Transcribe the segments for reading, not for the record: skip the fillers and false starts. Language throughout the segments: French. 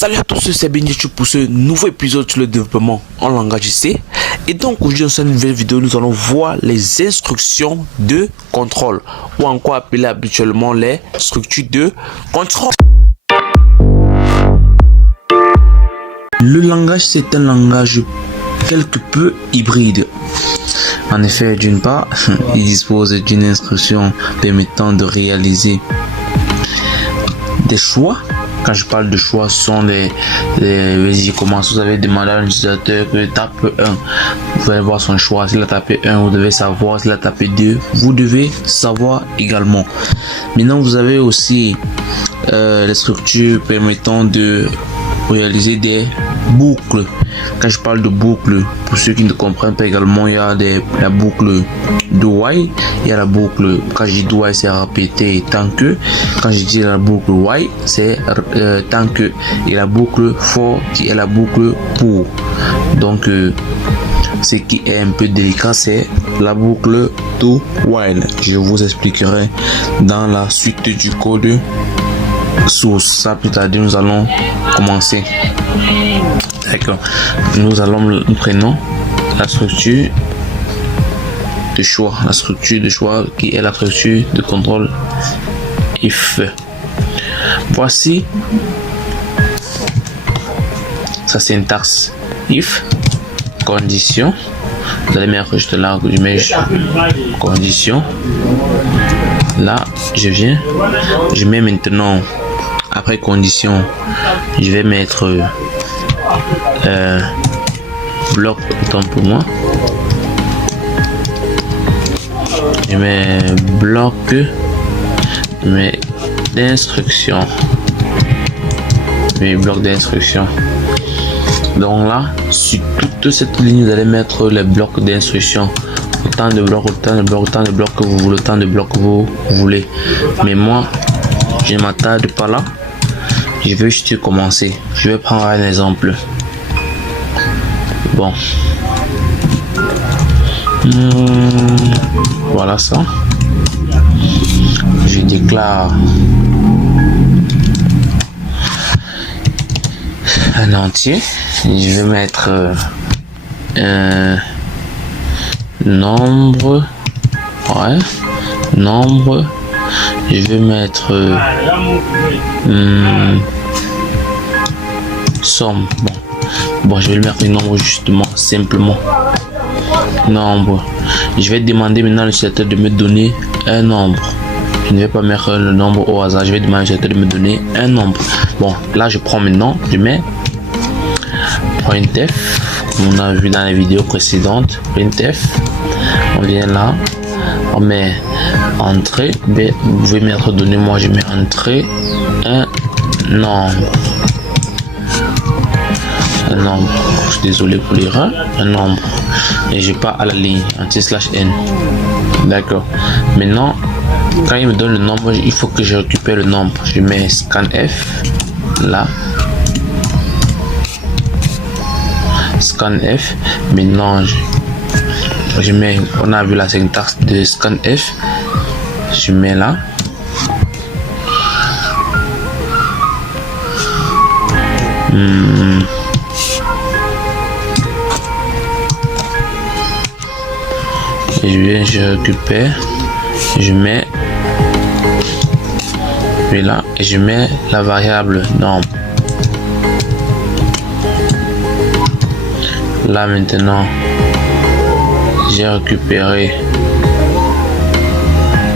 Salut à tous, c'est Benji pour ce nouveau épisode sur le développement en langage C. Et donc aujourd'hui dans cette nouvelle vidéo, nous allons voir les instructions de contrôle, ou encore appelées habituellement les structures de contrôle. Le langage, c'est un langage quelque peu hybride. En effet, d'une part, il dispose d'une instruction permettant de réaliser des choix. Quand je parle de choix, ce sont vas-y, commence. Vous avez demandé à l'utilisateur que tape 1. Vous allez voir son choix. S'il a tapé 1, vous devez savoir. S'il a tapé 2, vous devez savoir également. Maintenant, vous avez aussi les structures permettant de réaliser des boucles. Quand je parle de boucle, pour ceux qui ne comprennent pas également, il y a la boucle de while, il y a la boucle, quand je dis do while, c'est répéter tant que, quand je dis la boucle while, c'est tant que, et la boucle for qui est la boucle pour. Donc ce qui est un peu délicat, c'est la boucle do while. Je vous expliquerai dans la suite du code source. Ça plus tard, nous allons commencer. D'accord. Nous prenons la structure de choix, qui est la structure de contrôle if. Voici sa syntaxe. If condition, vous allez mettre juste là, je mets condition. Là, je mets maintenant après condition, je vais mettre bloc, autant pour moi. Je mets bloc, mais d'instruction. Bloc d'instruction. Donc là, sur toute cette ligne, vous allez mettre les blocs d'instruction. Autant de blocs que vous voulez, autant de blocs que vous voulez. Mais moi, je ne m'attarde pas là. Je vais juste commencer. Je vais prendre un exemple. Bon. Voilà ça. Je déclare un entier. Je vais mettre un nombre. Ouais. Nombre. Je vais mettre somme. Bon, je vais le mettre le nombre justement, simplement. Nombre. Je vais demander maintenant à l'utilisateur de me donner un nombre. Je ne vais pas mettre le nombre au hasard. Je vais demander à l'utilisateur de me donner un nombre. Bon, là je prends maintenant, je mets printf, comme on a vu dans les vidéos précédentes. Printf. On vient là. On met entrée, vous pouvez mettre donner, moi je mets entrée un nombre. Je suis désolé pour l'erreur, un nombre, et je pars à la ligne anti/n. D'accord. Maintenant, quand il me donne le nombre, il faut que je récupère le nombre. Je mets scanf là, scanf. Maintenant je mets, on a vu la syntaxe de scanf, je mets là. Et je récupère, je mets, et là, et je mets la variable nombre. Là maintenant, j'ai récupéré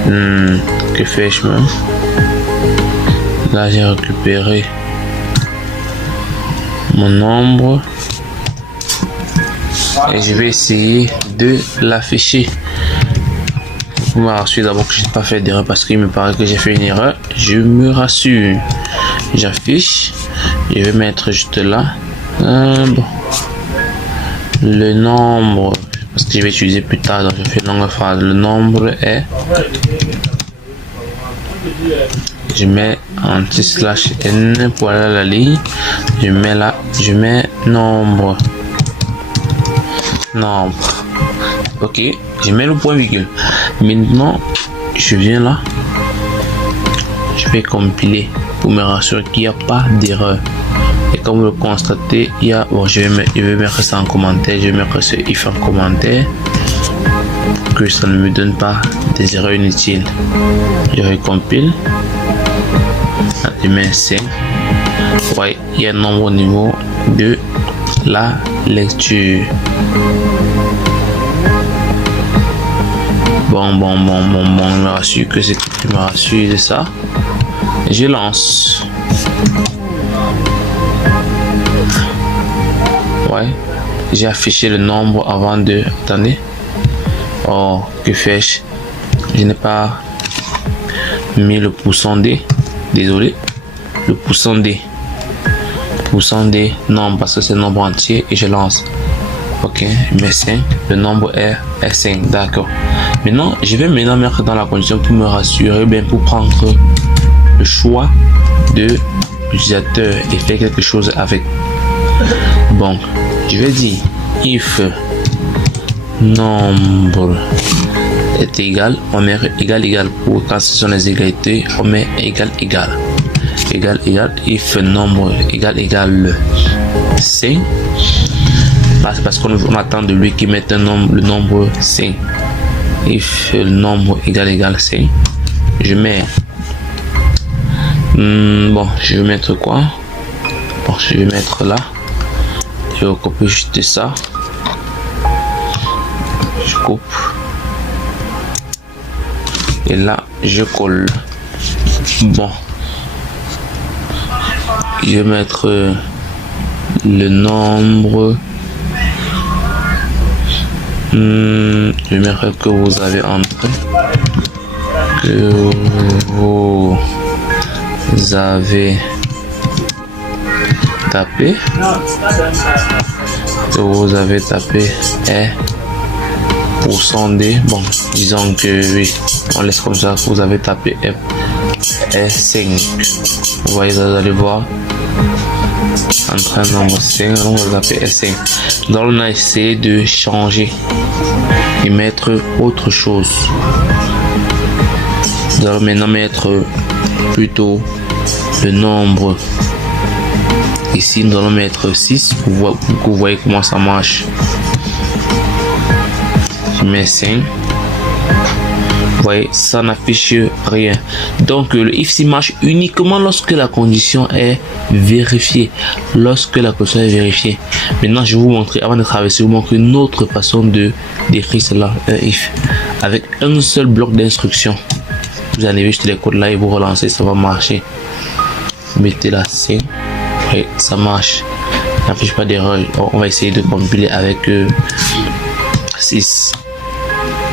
que fais-je même? Là j'ai récupéré mon nombre et je vais essayer de l'afficher. Vous me rassurez d'abord que je n'ai pas fait d'erreur, parce qu'il me paraît que j'ai fait une erreur. Je me rassure. J'affiche. Je vais mettre juste là. Bon. Le nombre, parce que je vais utiliser plus tard, donc je fais une longue phrase. Le nombre est, je mets anti/n pour aller à la ligne. Je mets là, je mets nombre. Ok, je mets le point virgule. Maintenant je viens là, je vais compiler pour me rassurer qu'il n'y a pas d'erreur. Et comme vous le constatez, il y a, bon, je vais mettre ça en commentaire, je vais mettre ce if en commentaire pour que ça ne me donne pas des erreurs inutiles. Je recompile. Je mets 5. Ouais, il y a un nombre au niveau de la lecture. Bon, je me rassure que c'est, je me rassure de ça. Je lance. Ouais, j'ai affiché le nombre avant de, attendez. Oh, que fais-je? Je n'ai pas mis le pourcent D. Désolé. Le pourcent D. Pourcent D, non, parce que c'est nombre entier et je lance. Ok, mais 5. Le nombre est 5. D'accord. Maintenant, je vais maintenant mettre dans la condition pour me rassurer, bien pour prendre le choix de l'utilisateur et faire quelque chose avec. Bon, je vais dire if nombre est égal, on met égal pour quand ce sont les égalités, on met égal if nombre égal 5. Parce qu'on attend de lui qu'il mette le nombre 5. If le nombre égal 5, je mets bon, je vais mettre quoi? Bon, je vais mettre là. Je vais copier juste ça. Je coupe. Et là, je colle. Bon. Je vais mettre le nombre. Je vais mettre que vous avez entré. Que vous avez tapé. Que vous avez tapé est pourcent D. Bon, disons que oui, on laisse comme ça. Vous avez tapé est 5. Vous voyez, vous allez voir. Entre un nombre 5, donc vous tapez S5. Donc on a essayé de changer et mettre autre chose. Nous allons maintenant mettre plutôt le nombre. Ici nous allons mettre 6 pour que vous voyez comment ça marche. Je mets 5. Vous voyez, ça n'affiche rien. Donc le if marche uniquement lorsque la condition est vérifiée. Lorsque la condition est vérifiée. Maintenant, je vais vous montrer, avant de traverser, vous montrer une autre façon de d'écrire cela, un if, avec un seul bloc d'instruction. Vous allez juste les codes là et vous relancez, ça va marcher. Mettez la C, et ça marche. N'affiche pas d'erreur. On va essayer de compiler avec 6.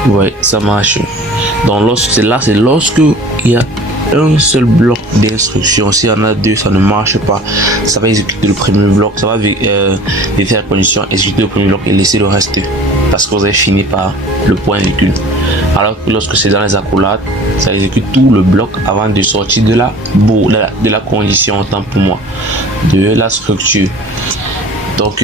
Ouais, ça marche. Donc c'est lorsque il y a un seul bloc d'instruction. S'il y en a deux, ça ne marche pas. Ça va exécuter le premier bloc, ça va vérifier la condition, exécuter le premier bloc et laisser le reste parce que vous avez fini par le point virgule. Alors que lorsque c'est dans les accolades, ça exécute tout le bloc avant de sortir de la condition, autant pour moi, de la structure. Donc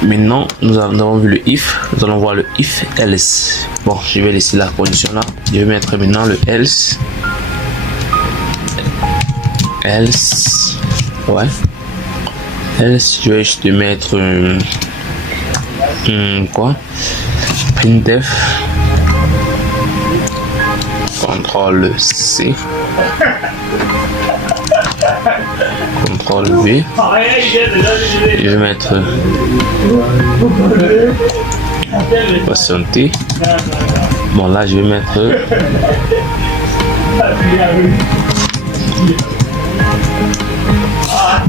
maintenant nous avons vu le if, nous allons voir le if else. Bon, je vais laisser la condition là. Je vais mettre maintenant le else. Ouais. Else, je vais juste mettre quoi? Printf. Ctrl C. Ctrl V. Je vais mettre patienter. Bon, là je vais mettre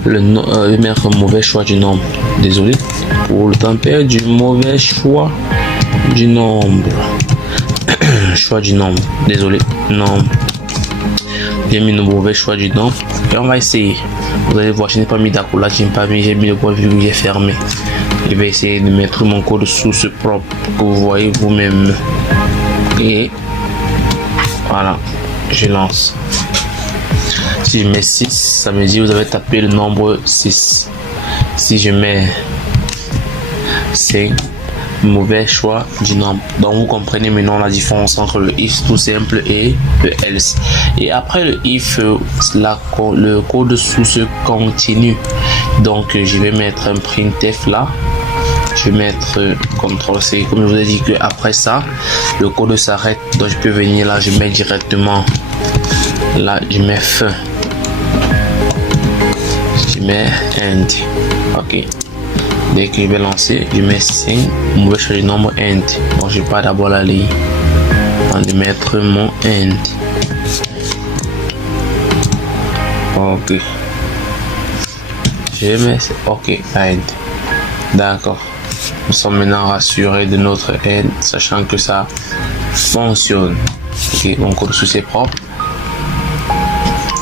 le nom, je vais mettre un mauvais choix du nombre. Désolé pour le temps perdu, mauvais choix du nombre. Choix du nombre, désolé, nombre. J'ai mis le mauvais choix du nombre et on va essayer. Vous allez voir, je n'ai pas mis d'accolade, j'ai mis le point virgule, j'ai fermé. Je vais essayer de mettre mon code source propre que vous voyez vous-même. Et voilà, je lance. Si je mets 6, ça me dit vous avez tapé le nombre 6. Si je mets 5, mauvais choix du nombre. Donc vous comprenez maintenant la différence entre le if tout simple et le else. Et après le if, le code source continue. Donc je vais mettre un printf là. Je vais mettre CTRL-C. Comme je vous ai dit que après ça, le code s'arrête. Donc je peux venir là, je mets directement là, je mets fin. Je mets end. Ok. Dès que je vais lancer, je mets 5. On va changer le nombre end. Bon, je pars d'abord la ligne. On va mettre mon end. Ok. Je mets ok end. D'accord. Nous sommes maintenant rassurés de notre end, sachant que ça fonctionne. Ok, mon code source est propre.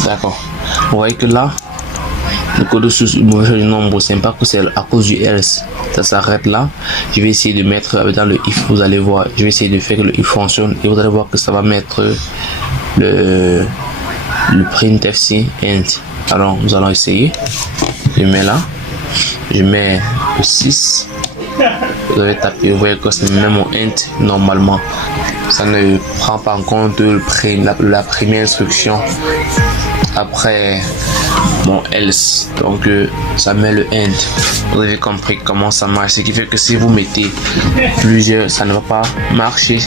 D'accord. Vous voyez que là, le code source du nombre, c'est pas que c'est à cause du else. Ça s'arrête là. Je vais essayer de mettre dans le if. Vous allez voir. Je vais essayer de faire que le if fonctionne et vous allez voir que ça va mettre le printf end. Alors nous allons essayer. Je mets là. Je mets le 6. Vous allez taper, vous voyez que c'est même mon int normalement. Ça ne prend pas en compte la première instruction après mon else. Donc ça met le end. Vous avez compris comment ça marche. Ce qui fait que si vous mettez plusieurs, ça ne va pas marcher.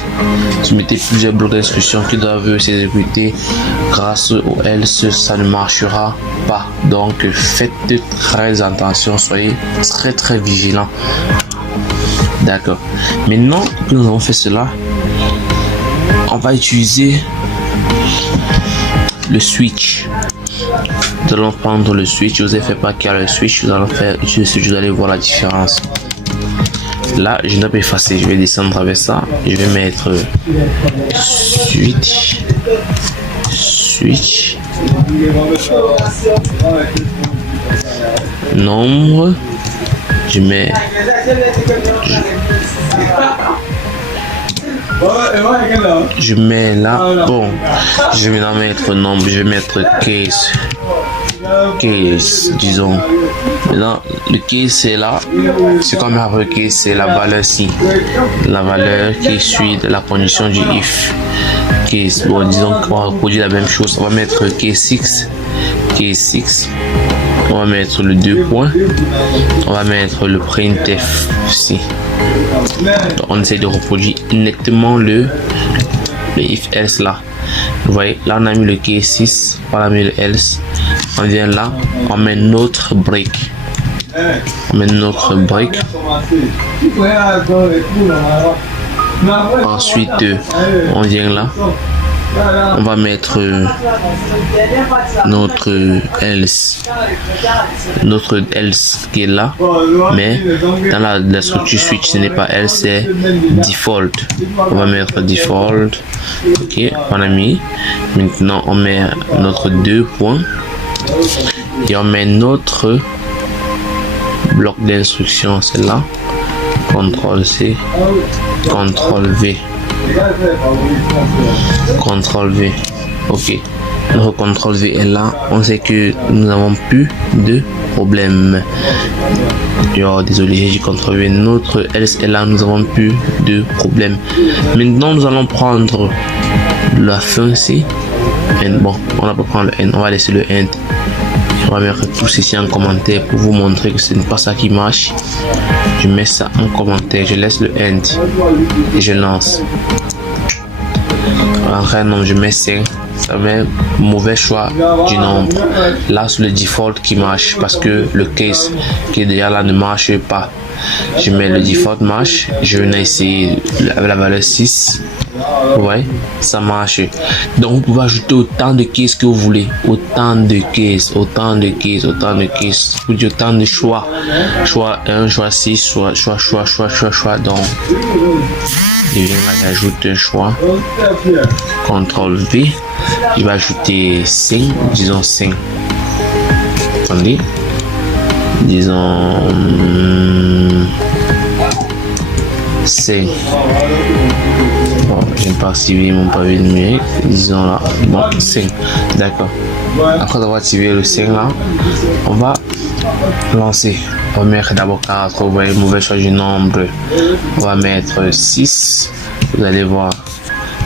Si vous mettez plusieurs blocs d'instructions qui doivent s'exécuter grâce au else, ça ne marchera pas. Donc faites très attention, soyez très vigilants. D'accord. Maintenant que nous avons fait cela, on va utiliser le switch. Nous allons prendre le switch. Je vous ai fait pas qu'il y a le switch. Nous allons faire utiliser le switch. Vous allez voir la différence. Là, je ne vais pas effacer. Je vais descendre avec ça. Je vais mettre switch nombre. Je mets je mets là. Bon, je vais maintenant mettre nombre. Je vais mettre case, disons. Maintenant le case c'est là. C'est comme après case, c'est la valeur ci, la valeur qui suit de la condition du if. Case, bon, disons qu'on va reproduire la même chose. On va mettre case 6. On va mettre le 2 points. On va mettre le printf ici. Donc, on essaie de reproduire nettement le if else là. Vous voyez, là on a mis le case 6, on a mis le else. On vient là, on met notre break. Ensuite, on vient là. On va mettre notre else qui est là, mais dans la structure switch ce n'est pas else, c'est default. On va mettre default. Ok, on a mis. Maintenant on met notre 2 points et on met notre bloc d'instruction, c'est là. CTRL-C, CTRL-V. CTRL-V. Ok. Notre CTRL-V est là. On sait que nous n'avons plus de problème. Oh, désolé, j'ai dit CTRL-V. Notre else est là. Nous n'avons plus de problème. Maintenant, nous allons prendre la fin ici. Bon, on va pas prendre le N. On va laisser le N. On va mettre tout ceci en commentaire pour vous montrer que ce n'est pas ça qui marche. Je mets ça en commentaire, je laisse le end et je lance. Après non, je mets 5. Ça met mauvais choix du nombre. Là sur le default qui marche parce que le case qui est déjà là ne marche pas. Je mets le default marche. Je vais essayer avec la valeur 6. Ouais, ça marche. Donc vous pouvez ajouter autant de cases que vous voulez, autant de cases, autant de choix, choix 1, choix 6, choix. Donc je viens là, j'ajoute un choix, CTRL V, il va ajouter 5, disons 5. Attendez, disons 5. Bon, je n'ai pas activé mon pavé numérique, disons là, bon, 5, d'accord. Après avoir activé le 5 là, on va lancer. On va mettre d'abord 4, vous voyez, mauvais choix du nombre. On va mettre 6. Vous allez voir,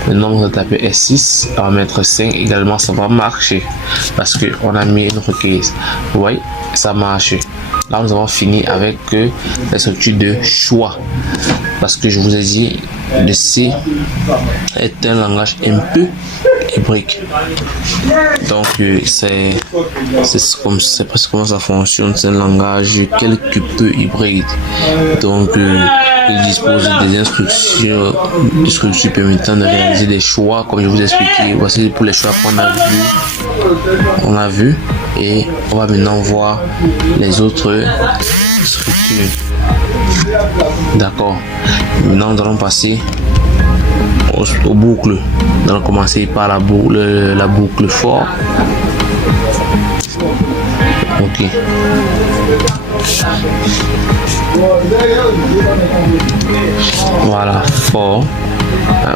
le nombre de taper est 6. On va mettre 5 également, ça va marcher parce qu'on a mis une requête. Vous voyez, ça marche. Là, nous avons fini avec la structure de choix. Parce que je vous ai dit, le C est un langage un peu hybride. Donc, c'est presque comment ça fonctionne. C'est un langage quelque peu hybride. Donc, il dispose des instructions permettant de réaliser des choix, comme je vous ai expliqué. Voici pour les choix qu'on a vu. On a vu. Et on va maintenant voir les autres structures. D'accord. Maintenant, nous allons passer aux boucles. Nous allons commencer par la boucle for. Ok. Voilà, for.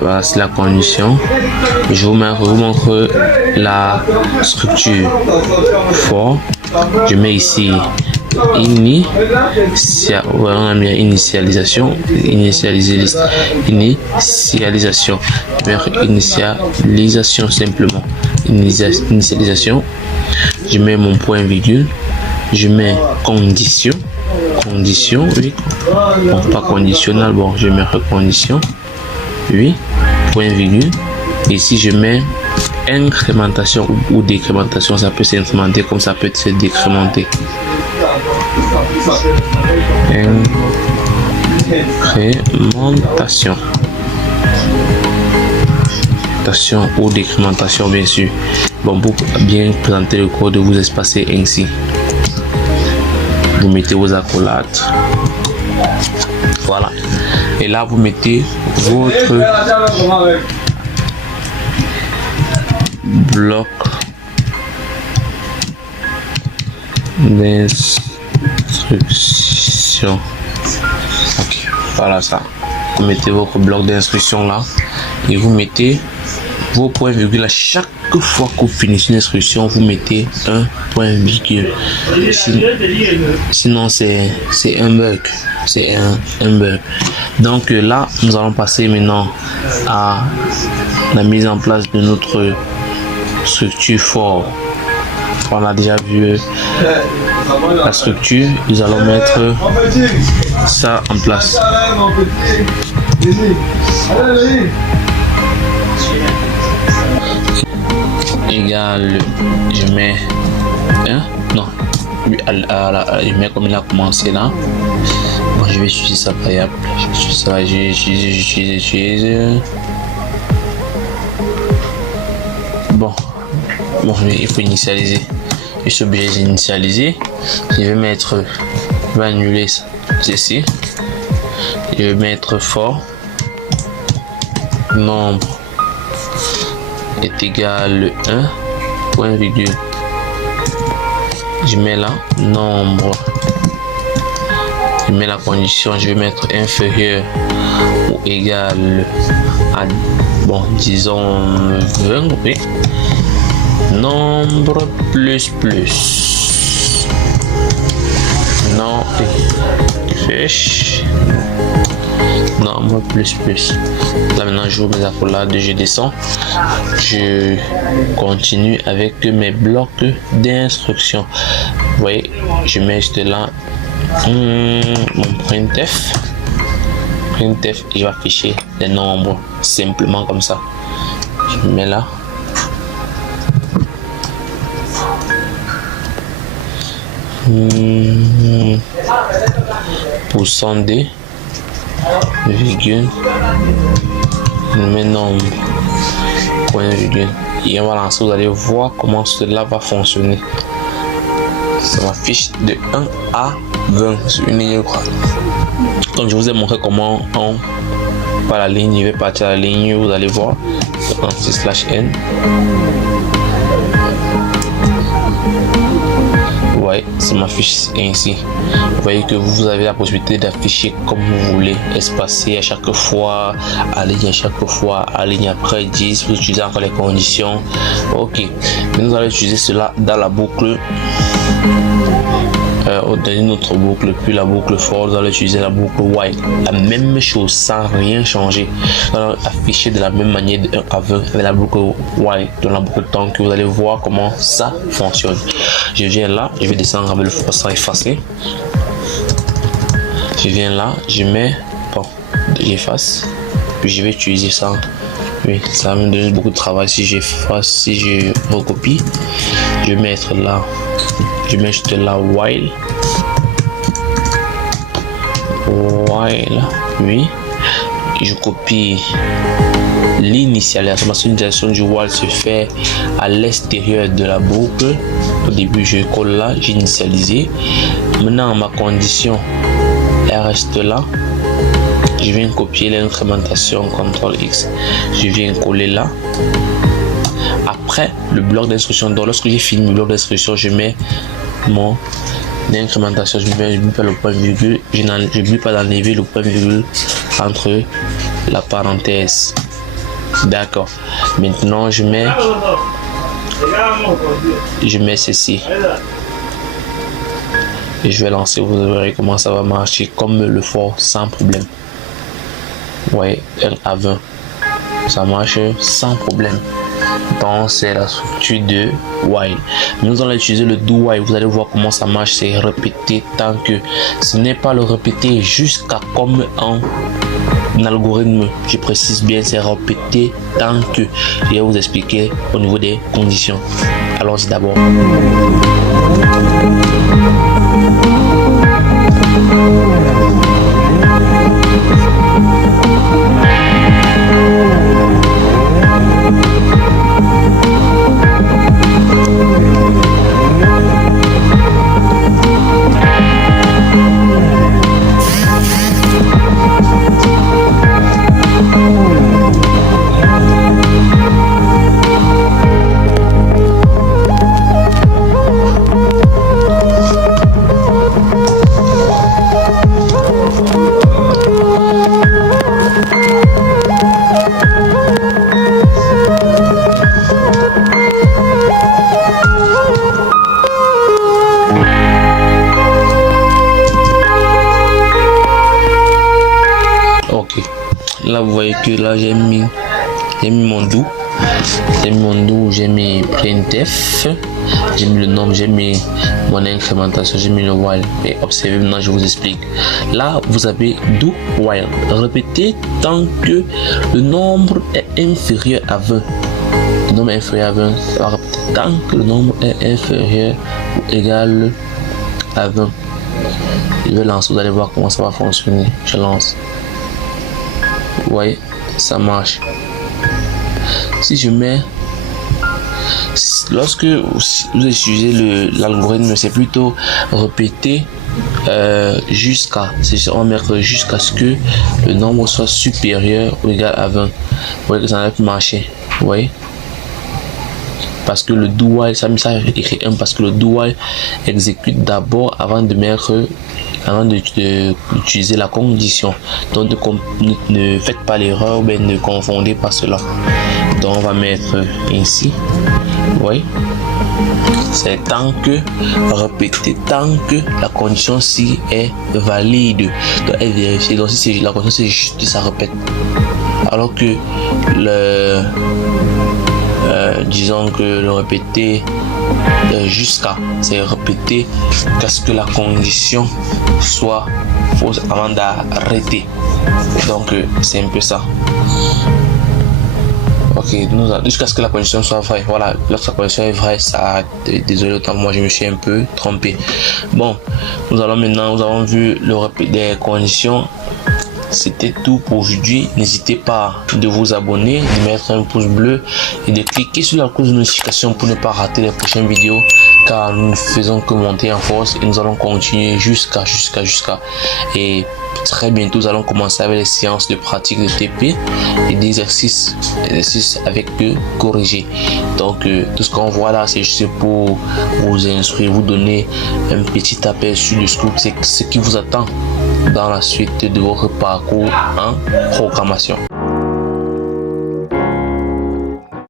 Voilà, c'est la condition. Je vous montre la structure for. Je mets ici initialisation, initialisation, initialisation simplement, initialisation. Je mets mon point virgule, je mets condition, oui, bon, pas conditionnel, bon, je mets condition, oui, point virgule. Ici je mets incrémentation ou décrémentation, ça peut s'incrémenter comme ça peut se décrémenter. Incrémentation ou décrémentation, bien sûr. Bon, pour bien présenter le code, vous espacez ainsi. Vous mettez vos accolades. Voilà. Et là, vous mettez votre bloc d'instruction. Ok, voilà ça. Vous mettez votre bloc d'instruction là et vous mettez vos points virgule à chaque fois que vous finissez une instruction. Vous mettez un point virgule. Sinon c'est un bug. C'est un bug. Donc là, nous allons passer maintenant à la mise en place de notre structure for. On a déjà vu la structure. Nous allons mettre ça en place. Égal, je mets non, je mets comme il a commencé là. Bon, je vais utiliser sa variable. J'utilise. Bon, il faut initialiser. Je suis obligé d'initialiser. Je vais mettre, je vais annuler ceci. Je vais mettre for nombre est égal à 1 point virgule. Je mets là nombre. Je mets la condition. Je vais mettre inférieur ou égal à, bon, disons 20, oui. Nombre plus non fiche nombre plus. Là maintenant je vous mets accolades, je descends, je continue avec mes blocs d'instruction. Vous voyez, je mets juste là mon printf il va afficher les nombres simplement comme ça. Je mets là. Pourcent de virgule, mes nombres point virgule, et on va lancer. Vous allez voir comment cela va fonctionner. Ça m'affiche de 1 à 20 sur une ligne droite. Comme je vous ai montré comment on par la ligne, il va partir à la ligne, vous allez voir. /n. Ouais, ça m'affiche ainsi. Vous voyez que vous avez la possibilité d'afficher comme vous voulez, espacer à chaque fois, aligner à chaque fois, aligner après 10, vous utilisez encore les conditions. Ok, mais nous allons utiliser cela dans la boucle dans une autre boucle, puis la boucle for, vous allez utiliser la boucle while. La même chose sans rien changer. Vous allez afficher de la même manière de 1 à 20 avec la boucle while, dans la boucle tant que vous allez voir comment ça fonctionne. Je viens là, je vais descendre avec le forçat effacé. Je viens là, je mets, bon, j'efface, puis je vais utiliser ça. Oui, ça va me donner beaucoup de travail si j'efface, si je recopie. Je vais mettre là, je vais mettre là while, oui, je copie l'initialisation du while se fait à l'extérieur de la boucle. Au début je colle là, j'ai initialisé. Maintenant ma condition elle reste là. Je viens copier l'incrémentation, CTRL X, je viens coller là. Après le bloc d'instruction, donc lorsque j'ai fini le bloc d'instruction, je mets mon incrémentation, je ne mets pas le point virgule, je n'oublie pas d'enlever le point virgule entre la parenthèse. D'accord. Maintenant je mets ceci. Et je vais lancer, vous verrez comment ça va marcher comme le for sans problème. Ouais, 1 à 20. Ça marche sans problème. Donc c'est la structure de while. Nous allons utiliser le do while. Vous allez voir comment ça marche. C'est répéter tant que. Ce n'est pas le répéter jusqu'à comme un algorithme. Je précise bien, c'est répéter tant que. Je vais vous expliquer au niveau des conditions. Allons-y d'abord. Là vous voyez que là j'ai mis mon do, j'ai mis printf, j'ai mis le nombre, j'ai mis mon incrémentation, j'ai mis le while. Et observez maintenant, je vous explique. Là vous avez do while, répétez tant que le nombre est inférieur à 20. Le nombre est inférieur à 20, ça va répéter tant que le nombre est inférieur ou égal à 20. Je vais lancer, vous allez voir comment ça va fonctionner. Je lance. Vous voyez, ça marche. Si je mets, lorsque vous utilisez l'algorithme, c'est plutôt répéter jusqu'à, on va mettre jusqu'à ce que le nombre soit supérieur ou égal à 20. Vous voyez que ça n'a pas marché. Vous voyez, parce que le do while, ça écrit 1 parce que le do while exécute d'abord avant d'utiliser la condition. Donc ne faites pas l'erreur, mais ne confondez pas cela. Donc on va mettre ici, vous voyez, c'est tant que, répéter tant que la condition ci est valide. Donc elle vérifie. Donc si c'est la condition c'est juste, ça répète. Alors que disons que le répéter jusqu'à, c'est répéter jusqu'à ce que la condition soit fausse avant d'arrêter. Donc c'est un peu ça. Ok, jusqu'à ce que la condition soit vraie. Voilà, lorsque la condition est vraie, ça. Désolé, autant moi je me suis un peu trompé. Bon, nous avons vu le répéter des conditions. C'était tout pour aujourd'hui. N'hésitez pas de vous abonner, de mettre un pouce bleu et de cliquer sur la cloche de notification pour ne pas rater les prochaines vidéos, car nous ne faisons que monter en force et nous allons continuer jusqu'à et très bientôt nous allons commencer avec les séances de pratique de TP et des exercices avec corriger. Donc tout ce qu'on voit là, c'est juste pour vous instruire, vous donner un petit aperçu de ce qui vous attend dans la suite de votre parcours en programmation.